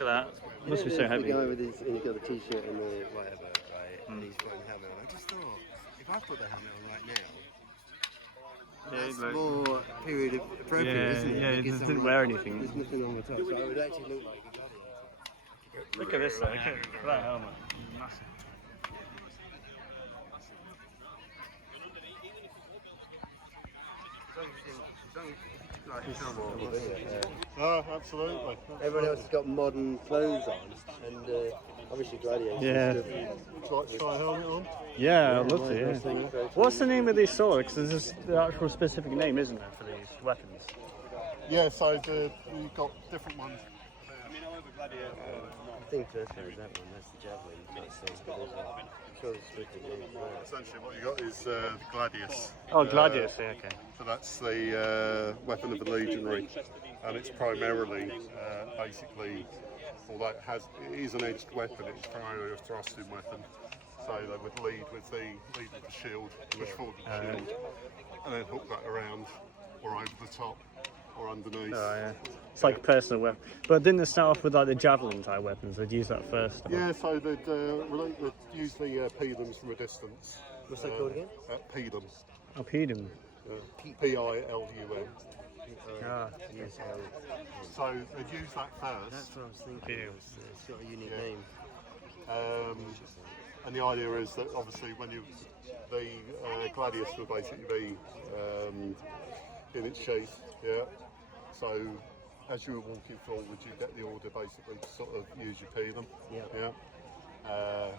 Look at that. Must be so heavy. The guy with his, and he's got the t-shirt and the whatever, right? And he's got a helmet on. I just thought, if I put the helmet on right now, that's more period appropriate, isn't it? Yeah, he didn't wear anything. There's nothing on the top, so it would actually look like a gladiator. Look at this though, look at that helmet. Massive. Oh, absolutely. Everyone else has got modern clothes on, and obviously gladiators. Yeah. Would you like to try a helmet on? Yeah, I'd love to, yeah. What's the name of these swords? Because there's the actual specific name, isn't there, for these weapons? Yeah, so we've got different ones. I think first one is that one, that's the javelin. Essentially what you got is the gladius. Oh, gladius, yeah, okay. So that's the weapon of the legionary, and it's primarily, basically, although it is an edged weapon, it's primarily a thrusting weapon. So they would lead with the shield, push forward with the shield, and then hook that around or over the top or underneath. Oh, yeah. It's like a personal weapon. But didn't they start off with like the javelin type weapons? They'd use that first. Yeah, so they'd use the pedums from a distance. What's that called again? Pedum. Oh, pedum. P-I-L-U-M. Ah. Yes, So they'd use that first. that's what I was thinking. It's got a unique name. And the idea is that obviously when the gladius will basically be in its sheath, yeah. So as you were walking forward, you get the order basically to sort of use your pedum. Yeah.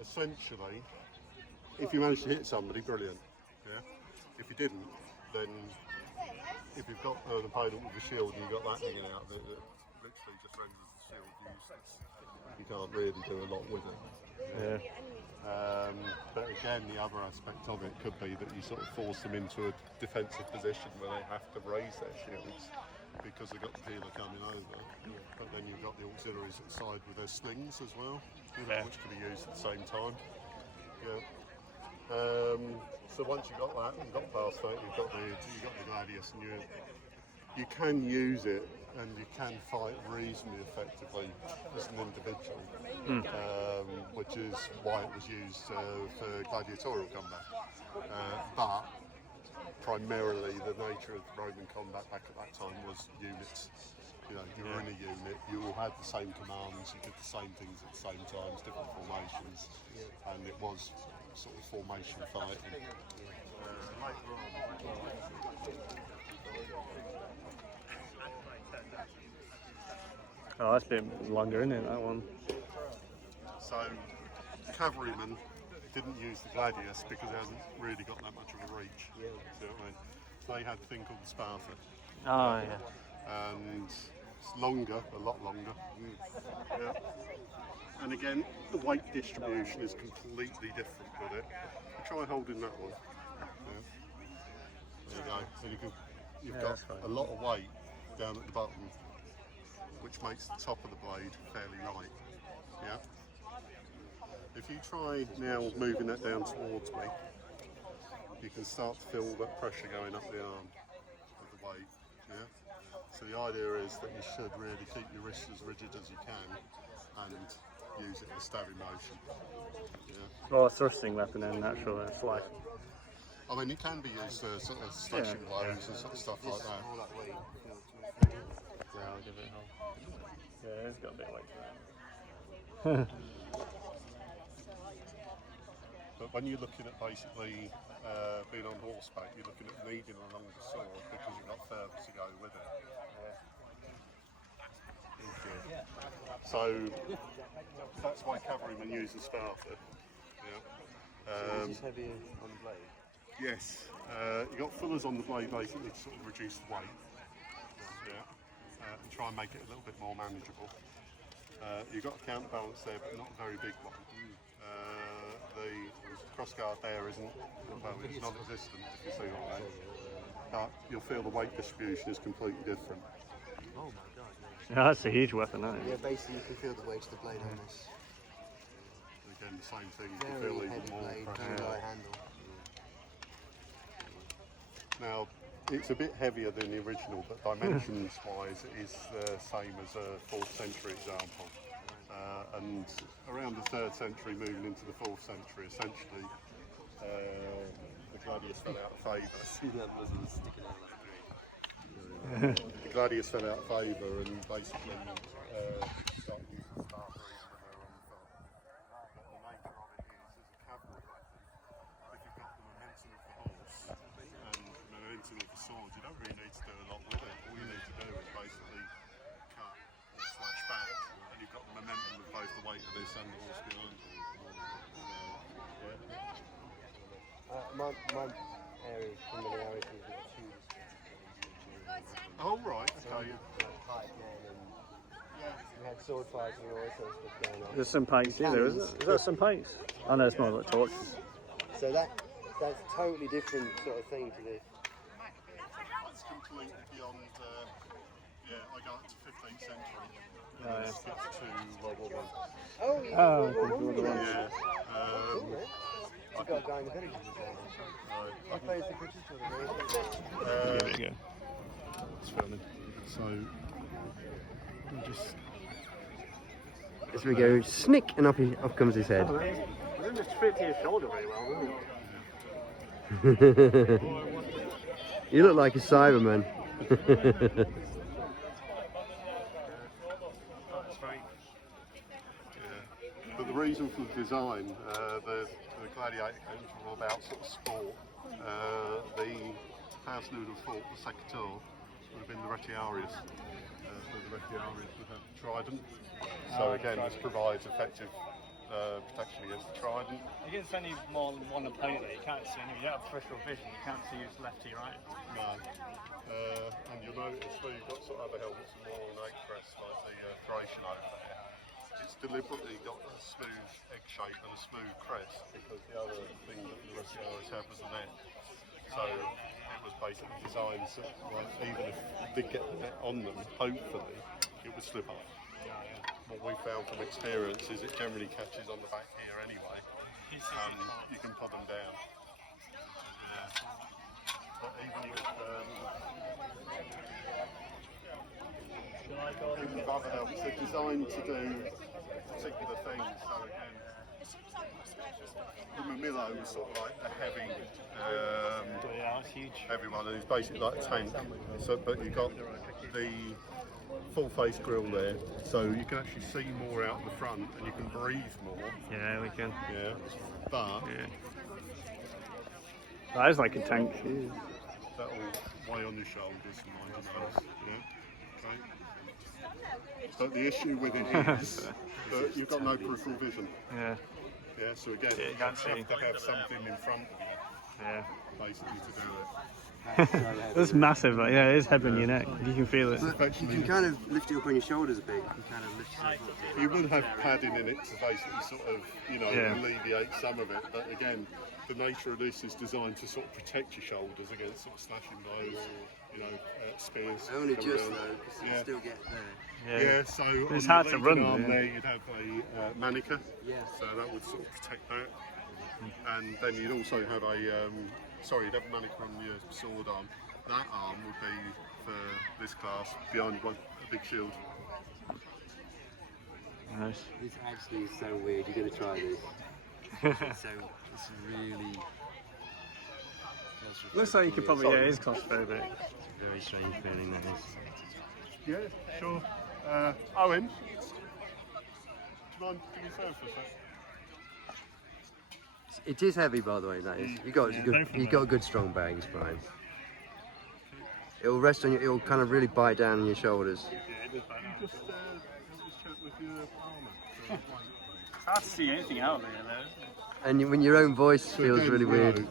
Essentially, if you manage to hit somebody, brilliant. Yeah. If you didn't, then if you've got an opponent with a shield and you've got that hanging out of it, it literally just renders the shield useless. You can't really do a lot with it. Yeah. But again, the other aspect of it could be that you sort of force them into a defensive position where they have to raise their shields because they've got the healer coming over. But then you've got the auxiliaries at the side with their slings as well, which can be used at the same time. Yeah. So once you've got that, you've got past that, you've got the gladius, and you can use it and you can fight reasonably effectively as an individual, which is why it was used for gladiatorial combat. But primarily the nature of Roman combat back at that time was units. You know, you were in a unit, you all had the same commands, you did the same things at the same times, different formations, and it was sort of formation fighting. Oh, that's a bit longer, isn't it, that one? So, cavalrymen didn't use the gladius because it hasn't really got that much of a reach. See what I mean? They had a thing called the Sparta. Oh, yeah. And it's longer, a lot longer. Yeah. And again, the weight distribution is completely different with it. Try holding that one. Yeah. There you go. So you've got a lot of weight down at the bottom, which makes the top of the blade fairly light. Yeah. If you try now moving that down towards me, you can start to feel that pressure going up the arm with the weight. Yeah. So the idea is that you should really keep your wrists as rigid as you can and use it in a stabbing motion. Yeah. Well, a thrusting weapon and natural fly. I mean, it can be used for sort of slashing blows and sort of stuff like that. Yeah, I'll give it a hold. Yeah, it's got a bit of weight to that. But when you're looking at basically being on horseback, you're looking at leading along the sword because you've got further to go with it. So that's why cavalrymen use the Sparta. Yeah. Is this heavier on the blade? Yes. You've got fillers on the blade basically to sort of reduce the weight. Yeah. And try and make it a little bit more manageable. You've got a counterbalance there, but not a very big one. The crossguard there isn't, well, it's non-existent, if you see what I mean. But you'll feel the weight distribution is completely different. Oh my god, Yeah, that's a huge weapon, that is. yeah, basically you can feel the weight of the blade on this. Again, the same thing, you can feel Very even heavy more blade, pressure. very light handle. Now, it's a bit heavier than the original, but dimensions-wise, it is the same as a 4th century example. And around the 3rd century, moving into the 4th century, essentially, the gladius fell out of favour. The gladius fell out of favour, and basically started using starteries when they were on the foot. But the nature of it is, as a cavalry weapon, if you've got the momentum of the horse and the momentum of the sword, you don't really need to do a lot with it. All you need to do is basically cut or slash back, and you've got the momentum of both the weight of this and the horse behind you. My area of familiarity with the Tudors. Oh right, okay. We had sword fights and all sorts of stuff going on. There's some pikes here, though, is that some pikes? Oh no, it's more like torches. So that's totally different sort of thing to this. That's completely beyond, I got to 15th century. Oh, yeah. Skip to World War I. Oh, yeah. Yeah. I've got a guy in the village as well. I plays the British for the There we go. It's filming. So, we'll just... As we go, snick, and up comes his head. It doesn't just fit to your shoulder very well, does it? You look like a Cyberman. But the reason for the design, the gladiators were all about sort of sport. The house who would have fought the Secator would have been the Retiarius. So the Retiarius would have the trident. So again, this provides effective protection against the trident. Against any more than one opponent, you can't see any. You don't have peripheral vision. You can't see who's left to your right. No. And you'll notice that you've got sort of other helmets and more ornate crest like the Thracian over there. It's deliberately got a smooth egg shape and a smooth crest because the other thing that the Retiarius had was a net. So it was basically designed so like, even if it did get the net on them, hopefully it would slip off. What we found from experience is it generally catches on the back here anyway, and you can put them down. Yeah. But even with other helmets, they're designed to do particular things. So again, the Mamillo was sort of like the heavy, heavy one, and it's basically like a tank. So, but you've got the full face grille there, so you can actually see more out in the front, and you can breathe more. Yeah, we can. Yeah, but that is like a tank. That'll weigh on your shoulders and mind your nose. Yeah. Okay. But the issue with it is that you've got no peripheral vision. Yeah. Yeah. So again, you can't see. have to have something in front of you. Yeah. Basically to do it. That's massive, like, yeah, it is heavy on your neck. You can feel it. But you can kind of lift it up on your shoulders a bit. You can kind of lift it up. You would have padding in it to basically sort of, alleviate some of it. But again, the nature of this is designed to sort of protect your shoulders against sort of slashing blows, spears. Only just though, because you still get there. Yeah, so it's on hard the to leading run. arm there, you'd have a manica. Yeah. So that would sort of protect that. And then you'd also have you'd have a manica on your sword arm. That arm would be for this class behind a big shield. Nice. This actually is so weird. You're going to try this. It's really... Looks like you could probably, it is claustrophobic. It's a very strange feeling that is. Yeah, sure. Owen, do you mind giving me a serve for a sec? It is heavy, by the way. That is. You got a good strong bag, Brian. It'll rest on you. It'll kind of really bite down on your shoulders. Just check with your armour. It's hard to see anything out there, though. And when your own voice So feels again, really weird.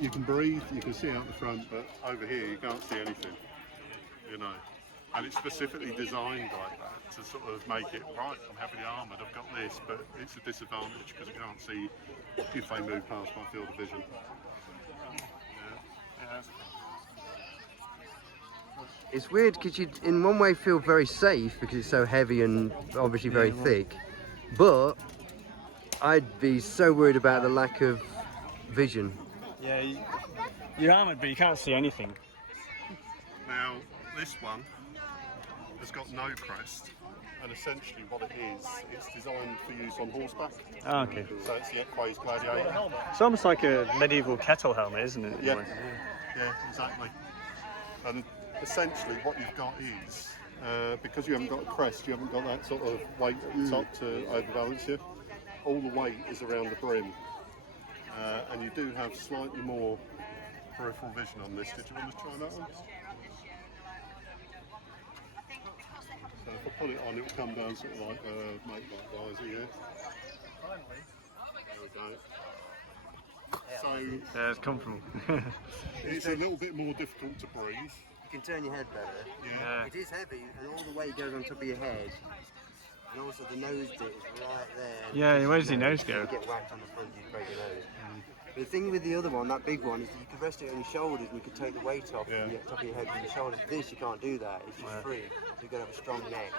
You can breathe, you can see out the front, but over here you can't see anything. And it's specifically designed like that to sort of make it right. I'm heavily armoured. I've got this, but it's a disadvantage because I can't see if they move past my field of vision. Yeah. It's weird because you, in one way, feel very safe because it's so heavy and obviously very thick. But I'd be so worried about the lack of vision. Yeah, you're armoured, but you can't see anything. Now, this one has got no crest, and essentially what it is, it's designed for use on horseback. Oh, okay. So it's the Equays Gladiator. It's almost like a medieval kettle helmet, isn't it? Yeah, yeah, exactly. And essentially what you've got is, because you haven't got a crest, you haven't got that sort of weight at the top to overbalance you. All the weight is around the brim. And you do have slightly more peripheral vision on this. Did you want to try that one? So if I put it on, it will come down sort of like make like riser, yeah. There we go. So Yeah, it's comfortable. it's a little bit more difficult to breathe. You can turn your head better. Yeah. It is heavy, and all the weight goes on top of your head. And also the nose bit is right there. Yeah, where does your nose go? You get whacked on the front, you break your nose. But the thing with the other one, that big one, is that you can rest it on your shoulders and you can take the weight off the top of your head from your shoulders. This, you can't do that. It's just free. So you've got to have a strong neck.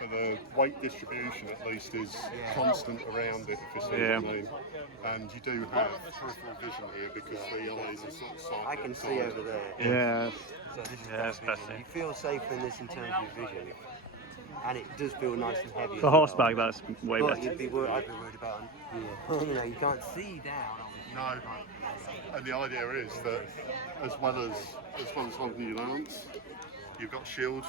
But the weight distribution at least is constant around it, if you see what I mean. And you do have peripheral vision here because the eyes are sort of slightly I can see over there. Yeah. So this is That's better vision. better. You feel safer in this in terms of your vision. And it does feel nice and heavy. For horseback, that's way But better. I'd be worried about you know, you can't see down. No. And the idea is that as well as holding your lance, you've got shield,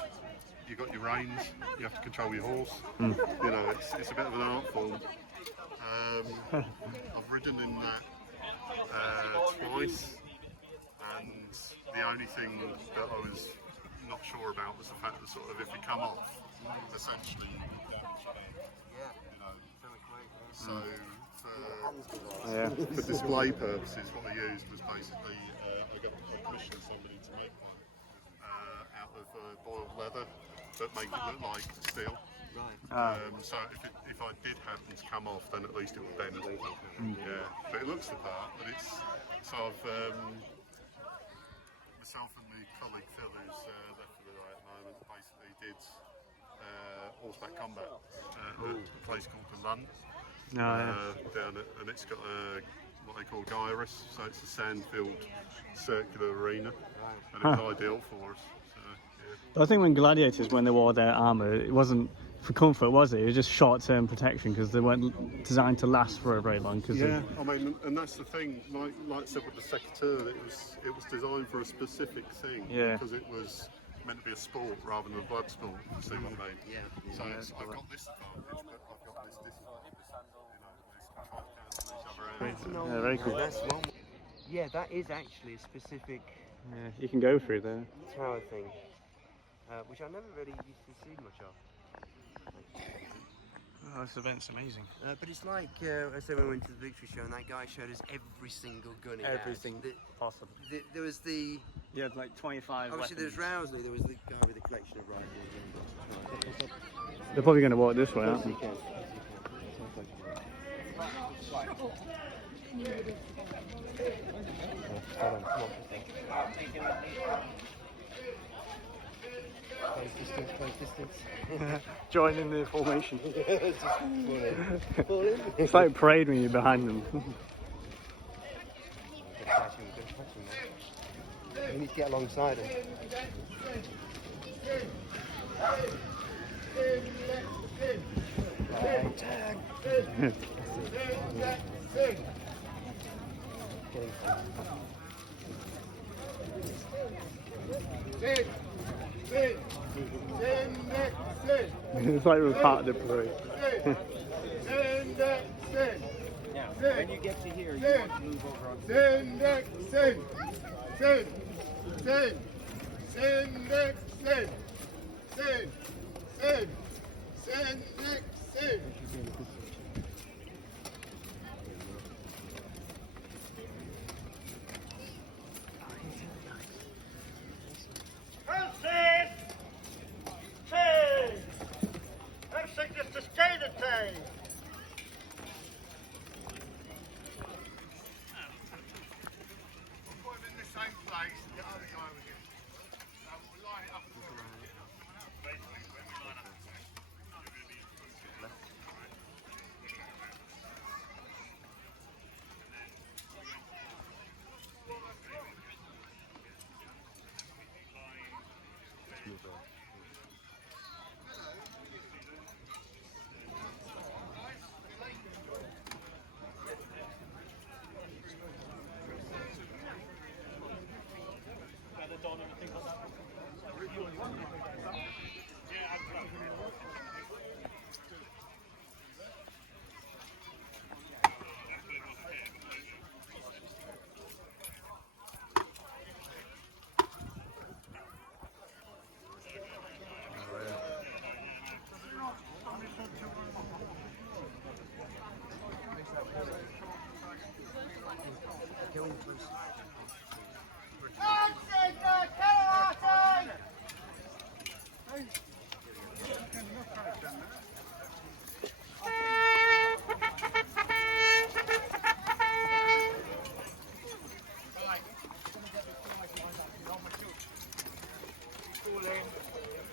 you've got your reins, you have to control your horse. You know, it's a bit of an art form. I've ridden in that twice, and the only thing that I was not sure about was the fact that sort of if you come off, essentially you get damage to you know. So for display purposes, what I used was basically I commissioned somebody to make one out of boiled leather, but make it look like steel. So if I did happen to come off, then at least it would bend. Yeah, but it looks the part. But it's so I've myself and my colleague Phil, who's left for the day at the moment, basically did horseback combat at a place called the Lund. Down at, and it's got what they call gyrus, so it's a sand-filled circular arena, and it was ideal for us. So, But I think when gladiators, when they wore their armour, it wasn't for comfort, was it? It was just short-term protection because they weren't designed to last for a very long. Yeah, I mean, and that's the thing. Like I said with the Secateur, it was designed for a specific thing. Yeah. Because it was meant to be a sport rather than a blood sport. You see what I mean? Yeah. So I've got this advantage, but I've got this disadvantage. You know, this can't cancel each other out. Yeah, very cool. That's one. Yeah, that is actually a specific Yeah, you can go through there. tower thing, which I never really used to see much of. Oh, this event's amazing. But it's like I said when we went to the victory show, and that guy showed us every single gun he had. Everything possible. There was the You had like 25 obviously weapons. there was Rowsley. There was the guy with the collection of rifles. They're probably going to walk this way, aren't they? Close distance. Joining the formation. It's just funny. It's like parade when you're behind them. We need to get alongside him. It's like we're part of the parade. When you get to here, you want to move over on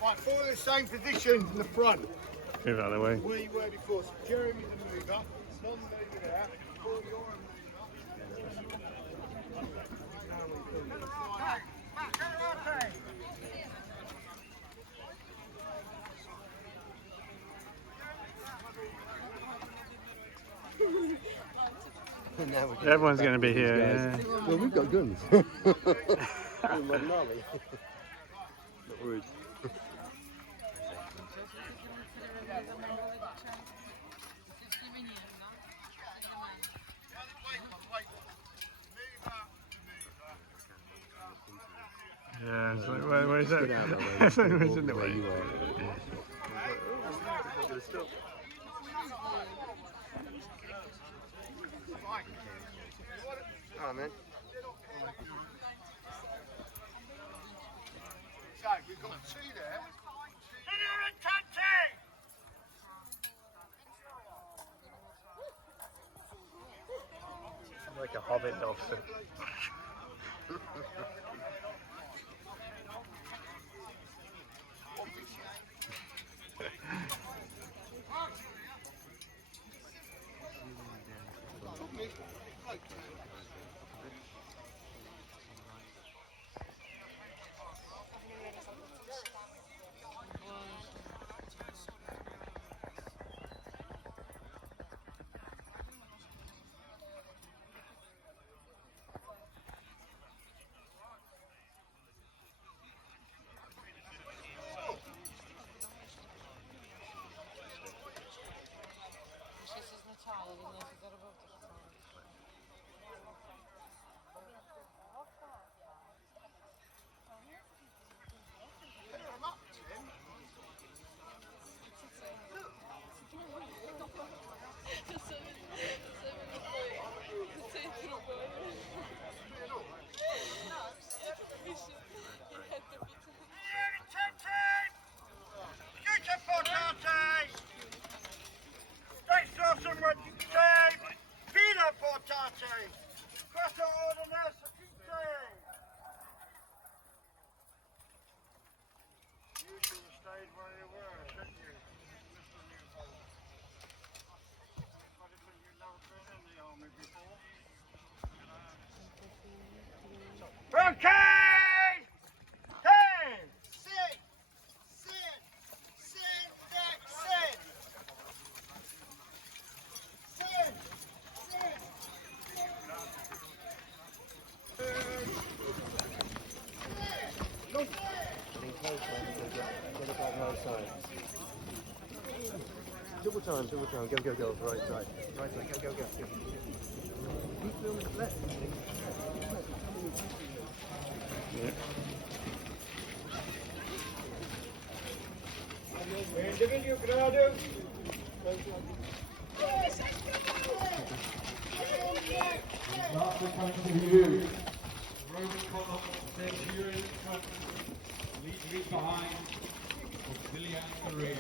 Right, follow the same position in the front. Move out of the way. Where you were before. So Jeremy's a mover, Lon's moving there, Paul, you're a mover. Now we're Everyone's going to be here. Yeah. Well, we've got guns. Not worried. Yeah, so where's that? Get out of my way. Everyone's in the way. You are. Oh, man. So, you've got two there. Like a hobbit officer. Double time, go, right, go, go. Keep filming left. Yeah. After coming to you, Roman column, then here in front, lead behind, auxiliary at the rear.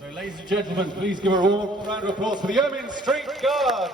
So ladies and gentlemen, please give a warm round of applause for the Yeoman Street Guard.